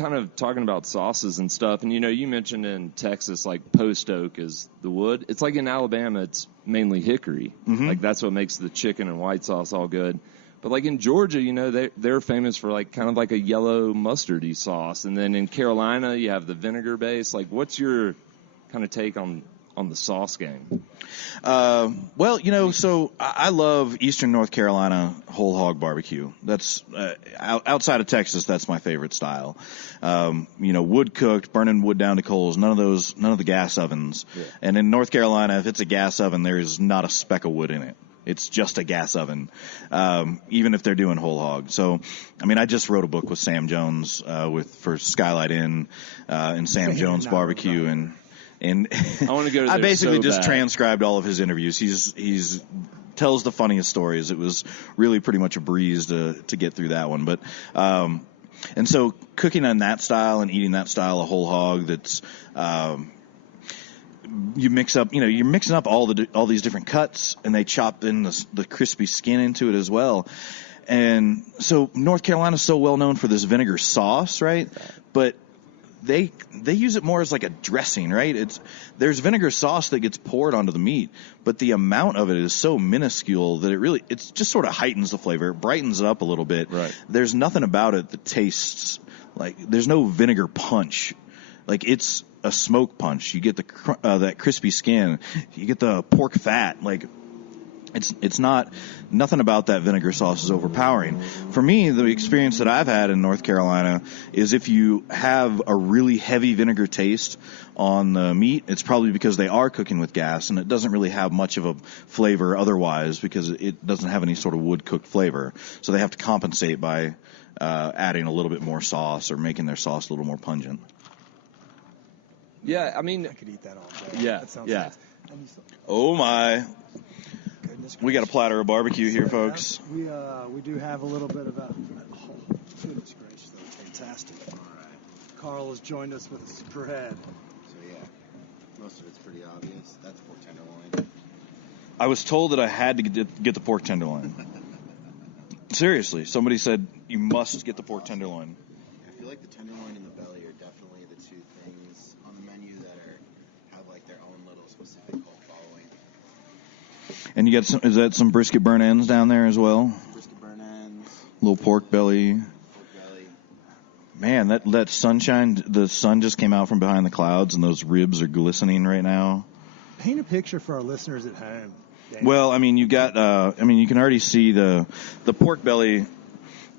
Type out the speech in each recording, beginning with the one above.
kind of talking about sauces and stuff, and, you mentioned in Texas, like, post oak is the wood. It's like in Alabama, it's mainly hickory. Mm-hmm. Like, that's what makes the chicken and white sauce all good. But, like, in Georgia, they're famous for, like, kind of like a yellow mustardy sauce. And then in Carolina, you have the vinegar base. Like, what's your kind of take on the sauce game? Well, so I love Eastern North Carolina whole hog barbecue. That's outside of Texas, that's my favorite style. Wood cooked, burning wood down to coals, none of the gas ovens. Yeah. And in North Carolina, if it's a gas oven, there is not a speck of wood in it. It's just a gas oven, even if they're doing whole hog. So, I just wrote a book with Sam Jones for Skylight Inn and Sam Jones Barbecue, and I want to go to I basically so just bad. transcribed all of his interviews. He's tells the funniest stories. It was really pretty much a breeze to get through that one. But and so cooking on that style and eating that style of whole hog, that's you mix up, you're mixing up all these different cuts, and they chop in the crispy skin into it as well. And so North Carolina's so well known for this vinegar sauce, right? But they use it more as like a dressing, right? There's vinegar sauce that gets poured onto the meat, but the amount of it is so minuscule that it just sort of heightens the flavor. It brightens it up a little bit. Right. There's nothing about it that tastes like, there's no vinegar punch. Like, it's a smoke punch. You get that crispy skin. You get the pork fat. Like, it's nothing about that vinegar sauce is overpowering. For me, the experience that I've had in North Carolina is if you have a really heavy vinegar taste on the meat, it's probably because they are cooking with gas, and it doesn't really have much of a flavor otherwise because it doesn't have any sort of wood-cooked flavor. So they have to compensate by adding a little bit more sauce or making their sauce a little more pungent. Yeah, I could eat that all day. Yeah, That sounds yeah. nice. Oh, my. Goodness We got a gracious. platter of barbecue here, folks. We do have a little bit of a. Oh, goodness gracious, that was fantastic. All right. Carl has joined us with a spread. So yeah, most of it's pretty obvious. That's pork tenderloin. I was told that I had to get the pork tenderloin. Seriously, somebody said you must get the pork tenderloin. I feel like the tenderloin and the belly are definitely the two things on the menu that have like their own little specific cult following. And you got is that some brisket burn ends down there as well? Brisket burn ends, Little pork belly. pork belly. Man, that sunshine, the sun just came out from behind the clouds, and those ribs are glistening right now. Paint a picture for our listeners at home. Dan. Well, you got, you can already see the pork belly.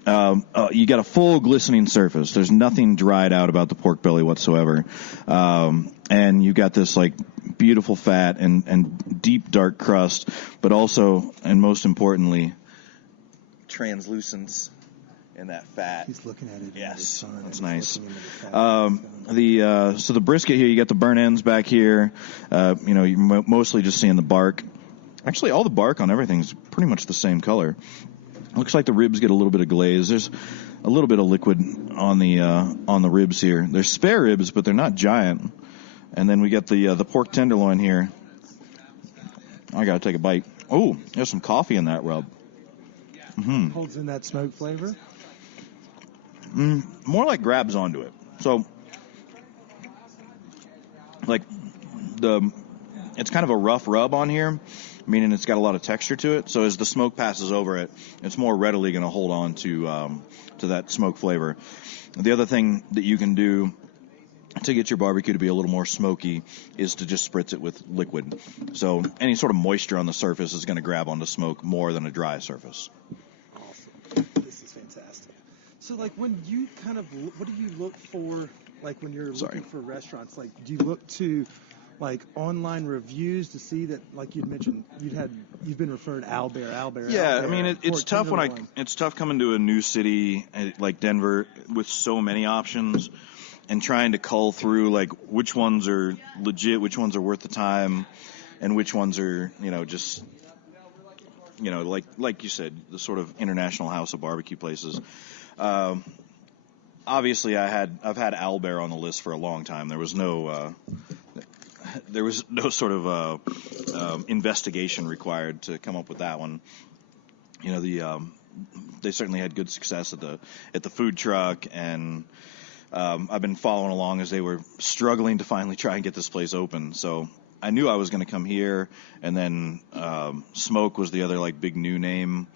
You got a full glistening surface. There's nothing dried out about the pork belly whatsoever. And you got this like beautiful fat and deep dark crust, but also, and most importantly, translucence in that fat. He's looking at it. Yes, in the sun, that's and he's nice. looking into the fat. So the brisket here, you got the burn ends back here. You're mostly just seeing the bark. Actually, all the bark on everything's pretty much the same color. Looks like the ribs get a little bit of glaze. There's a little bit of liquid on the ribs here. They're spare ribs, but they're not giant. And then we got the pork tenderloin here. I gotta take a bite. Oh, there's some coffee in that rub. Mm-hmm. Holds in that smoke flavor. More like grabs onto it. So, like it's kind of a rough rub on here, meaning it's got a lot of texture to it. So as the smoke passes over it, it's more readily going to hold on to that smoke flavor. The other thing that you can do to get your barbecue to be a little more smoky is to just spritz it with liquid. So any sort of moisture on the surface is going to grab onto smoke more than a dry surface. Awesome. This is fantastic. So, like, when you what do you look for, like, when you're looking for restaurants? Like, do you look to, like, online reviews to see that, like you'd mentioned, you've been referred Albert. Yeah, it's tough it's tough coming to a new city like Denver with so many options and trying to cull through, like, which ones are legit, which ones are worth the time, and which ones are, just, like you said, the sort of international house of barbecue places. Obviously, I've had Albert on the list for a long time. There was no sort of investigation required to come up with that one. They certainly had good success at the food truck, and I've been following along as they were struggling to finally try and get this place open. So I knew I was going to come here, and then Smoke was the other like big new name,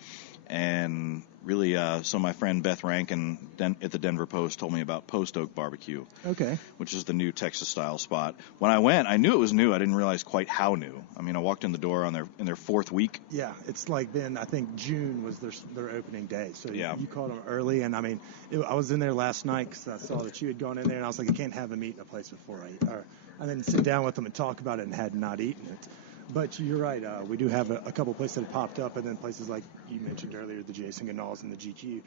and really, so my friend Beth Rankin at the Denver Post told me about Post Oak Barbecue. Okay. Which is the new Texas-style spot. When I went, I knew it was new. I didn't realize quite how new. I mean, I walked in the door in their fourth week. Yeah, it's like been, I think June was their opening day. So yeah. You caught them early, and I mean, I was in there last night because I saw that you had gone in there, and I was like, I can't have them eat in a place before I eat. And then sit down with them and talk about it and had not eaten it. But you're right. We do have a couple places that have popped up, and then places like you mentioned earlier, the Jason Ganals and the GQ.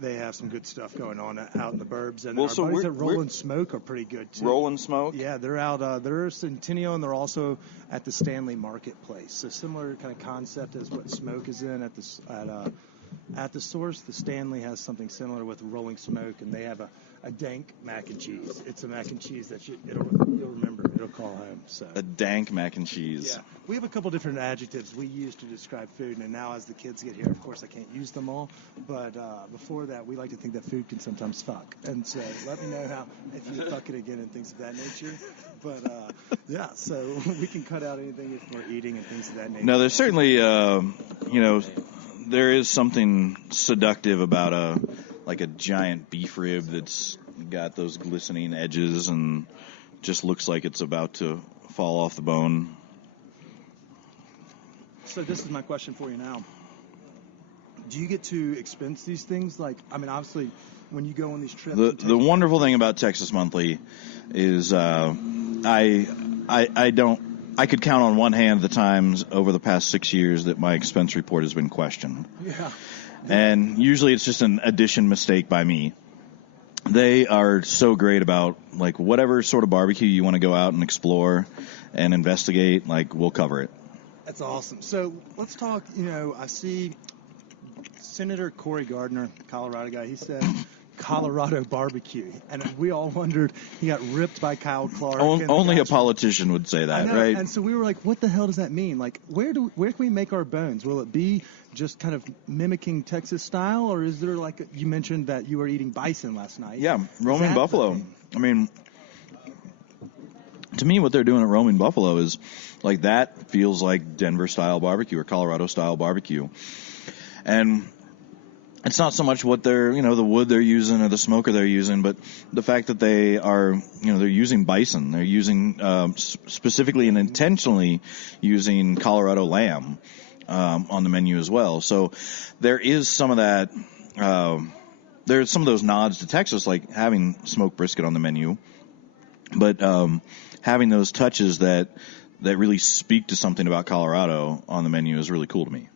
They have some good stuff going on out in the burbs. And our buddies at Rollin' Smoke are pretty good, too. Rollin' Smoke? Yeah, they're out. They're Centennial, and they're also at the Stanley Marketplace. So similar kind of concept as what Smoke is in at the source. The Stanley has something similar with Rolling Smoke, and they have a dank mac and cheese. It's a mac and cheese that you'll remember. It'll call home. So a dank mac and cheese. Yeah, we have a couple different adjectives we use to describe food, and now as the kids get here, of course, I can't use them all. But before that, we like to think that food can sometimes fuck, and so let me know if you fuck it again and things of that nature. But yeah, so we can cut out anything if we're eating and things of that nature. No, there's certainly there is something seductive about a giant beef rib that's got those glistening edges and just looks like it's about to fall off the bone. So this is my question for you now. Do you get to expense these things? Like, I mean, obviously, when you go on these trips. The wonderful thing about Texas Monthly is I could count on one hand the times over the past 6 years that my expense report has been questioned. Yeah. And usually it's just an addition mistake by me. They are so great about, like, whatever sort of barbecue you want to go out and explore and investigate, like, we'll cover it. That's awesome. So let's talk, I see Senator Cory Gardner, Colorado guy, he said Colorado barbecue. And we all wondered, he got ripped by Kyle Clark. Only a politician would say that, right? And so we were like, what the hell does that mean? Like, where can we make our bones? Will it be just kind of mimicking Texas style, or is there like, you mentioned that you were eating bison last night. Yeah, Roaming Buffalo. I mean, to me, what they're doing at Roaming Buffalo is like that feels like Denver style barbecue or Colorado style barbecue. And it's not so much what they're, the wood they're using or the smoker they're using, but the fact that they are, they're using bison. They're using, specifically and intentionally using Colorado lamb, on the menu as well. So there is some of that, there's some of those nods to Texas, like having smoked brisket on the menu, but, having those touches that really speak to something about Colorado on the menu is really cool to me.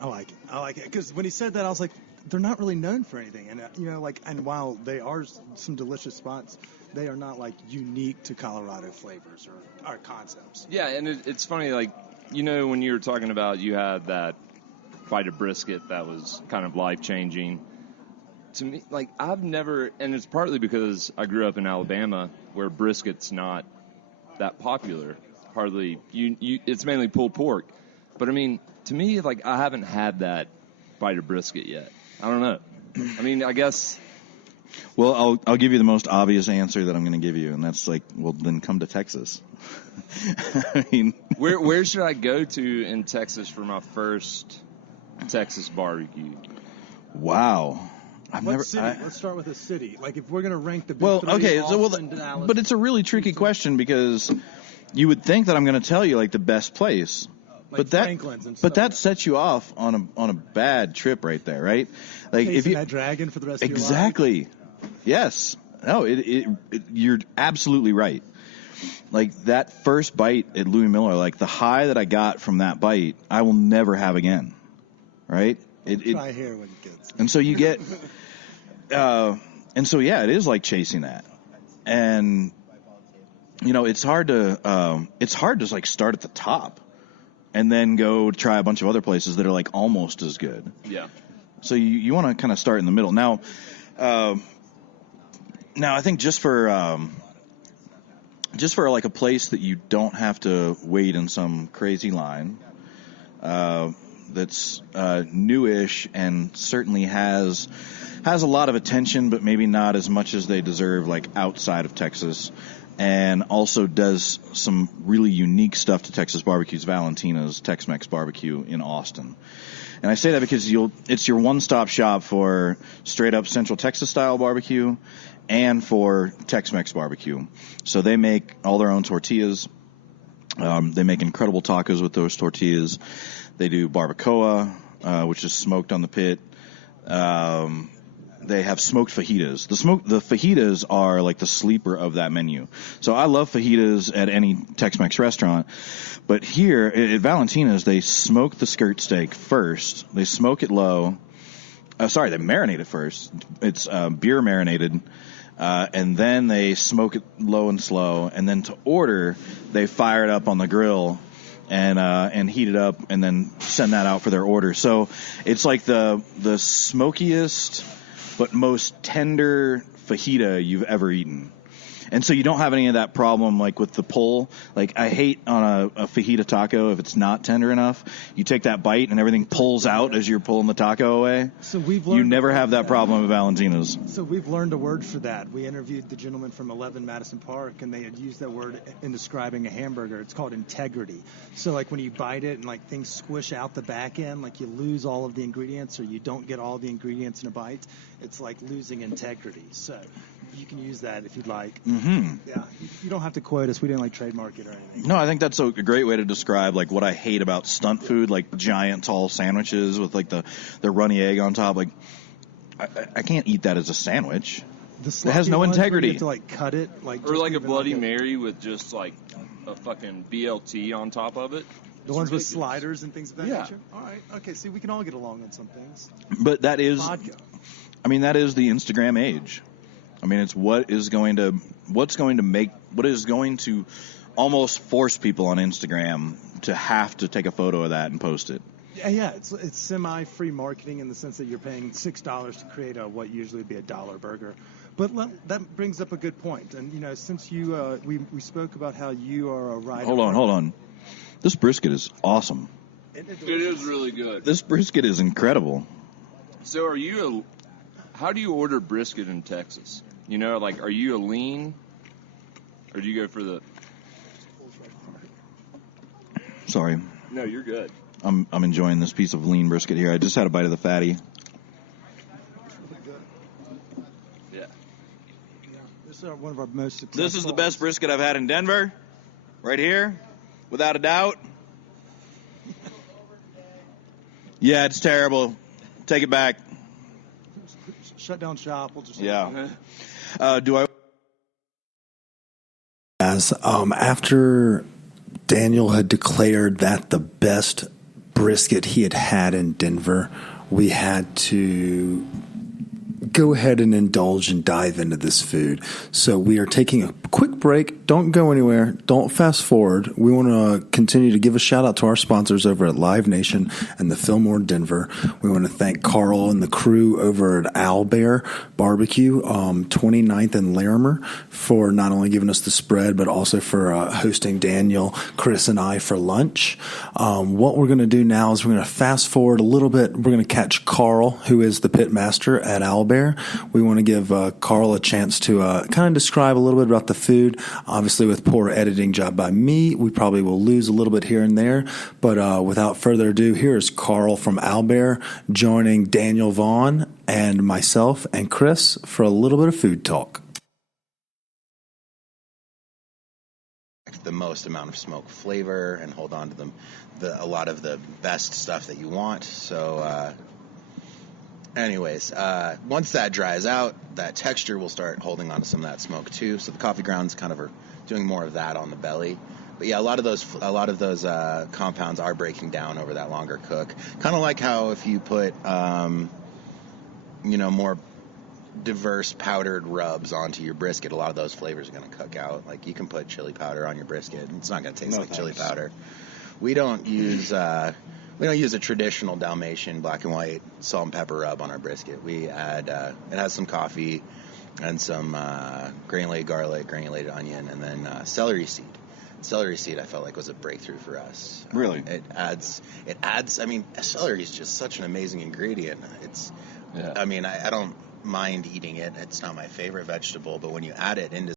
I like it. Because when he said that, I was like, they're not really known for anything. And, and while they are some delicious spots, they are not, like, unique to Colorado flavors or concepts. Yeah, and it's funny, like, when you were talking about you had that bite of brisket that was kind of life-changing. To me, like, I've never, and it's partly because I grew up in Alabama where brisket's not that popular. Hardly, it's mainly pulled pork. But, I mean, to me, like, I haven't had that bite of brisket yet. I don't know. I mean, I guess. Well, I'll give you the most obvious answer that I'm going to give you, and that's like, well, then come to Texas. I mean, where should I go to in Texas for my first Texas barbecue? Wow. Let's start with a city. Like, if we're going to rank the big three, Austin, Dallas. But it's a really tricky question because you would think that I'm going to tell you like the best place. Like but that sets you off on a bad trip right there, right? Like if you that dragon for the rest of your life. Exactly. Yes. No, you're absolutely right. Like that first bite at Louis Miller, like the high that I got from that bite, I will never have again. Right? Try here when it gets. And so you get and so yeah, it is like chasing that. And it's hard to like start at the top and then go try a bunch of other places that are like almost as good. Yeah. So you want to kind of start in the middle. Now I think just for like a place that you don't have to wait in some crazy line, that's newish and certainly has a lot of attention, but maybe not as much as they deserve, like outside of Texas, and also does some really unique stuff to Texas barbecues. Valentina's Tex-Mex Barbecue in Austin. And I say that because it's your one-stop shop for straight-up Central Texas-style barbecue and for Tex-Mex barbecue. So they make all their own tortillas. They make incredible tacos with those tortillas. They do barbacoa, which is smoked on the pit. They have smoked fajitas. The fajitas are like the sleeper of that menu. So I love fajitas at any Tex-Mex restaurant. But here at Valentina's, they smoke the skirt steak first. They smoke it low. They marinate it first. It's beer marinated. And then they smoke it low and slow. And then to order, they fire it up on the grill and heat it up and then send that out for their order. So it's like the smokiest but most tender fajita you've ever eaten. And so you don't have any of that problem like with the pull. Like I hate on a fajita taco if it's not tender enough. You take that bite and everything pulls out as you're pulling the taco away. So you never have that problem at Valentina's. So we've learned a word for that. We interviewed the gentleman from 11 Madison Park, and they had used that word in describing a hamburger. It's called integrity. So like when you bite it and like things squish out the back end, like you lose all of the ingredients or you don't get all the ingredients in a bite, it's like losing integrity. So you can use that if you'd like. Mm-hmm. Yeah, you don't have to quote us. We didn't like trademark it or anything. No, I think that's a great way to describe like what I hate about stunt food, like giant tall sandwiches with like the runny egg on top. Like I can't eat that as a sandwich. It has no integrity. You have to like cut it, or like a Bloody Mary with just like a fucking BLT on top of it. The ones with sliders and things of that nature. All right, okay. See, we can all get along on some things. But that is vodka. I mean, that is the Instagram age. I mean, it's what is going to almost force people on Instagram to have to take a photo of that and post it. Yeah, it's semi-free marketing in the sense that you're paying $6 to create what usually would be a $1 burger. But that brings up a good point. And since we spoke about how you are a rider. Hold on. This brisket is awesome. It is really good. This brisket is incredible. So how do you order brisket in Texas? Like, are you a lean, or do you go for the? Sorry. No, you're good. I'm enjoying this piece of lean brisket here. I just had a bite of the fatty. Yeah. This is one of our most successful. This is the best brisket I've had in Denver, right here, without a doubt. Yeah, it's terrible. Take it back. Shut down shop. We'll just do I? After Daniel had declared that the best brisket he had in Denver, we had to go ahead and indulge and dive into this food. So we are taking a quick break. Don't go anywhere. Don't fast forward. We want to continue to give a shout out to our sponsors over at Live Nation and the Fillmore Denver. We want to thank Carl and the crew over at Owlbear Barbecue, 29th and Larimer, for not only giving us the spread, but also for hosting Daniel, Chris, and I for lunch. What we're going to do now is we're going to fast forward a little bit. We're going to catch Carl, who is the pit master at Owlbear. We want to give Carl a chance to kind of describe a little bit about the food. Obviously, with poor editing job by me, we probably will lose a little bit here and there. But without further ado, here is Carl from Owlbear joining Daniel, Vaughn, and myself and Chris for a little bit of food talk. The most amount of smoke flavor and hold on to a lot of the best stuff that you want. So anyways, once that dries out, that texture will start holding on to some of that smoke too. So the coffee grounds kind of are doing more of that on the belly. But yeah, a lot of those compounds are breaking down over that longer cook. Kind of like how if you put more diverse powdered rubs onto your brisket, a lot of those flavors are going to cook out. Like you can put chili powder on your brisket, and it's not going to taste like chili powder. We don't use a traditional Dalmatian black and white salt and pepper rub on our brisket. We add it has some coffee and some granulated garlic, granulated onion, and then celery seed. Celery seed, I felt like, was a breakthrough for us. Really? It adds. I mean, celery is just such an amazing ingredient. I mean, I don't mind eating it. It's not my favorite vegetable, but when you add it into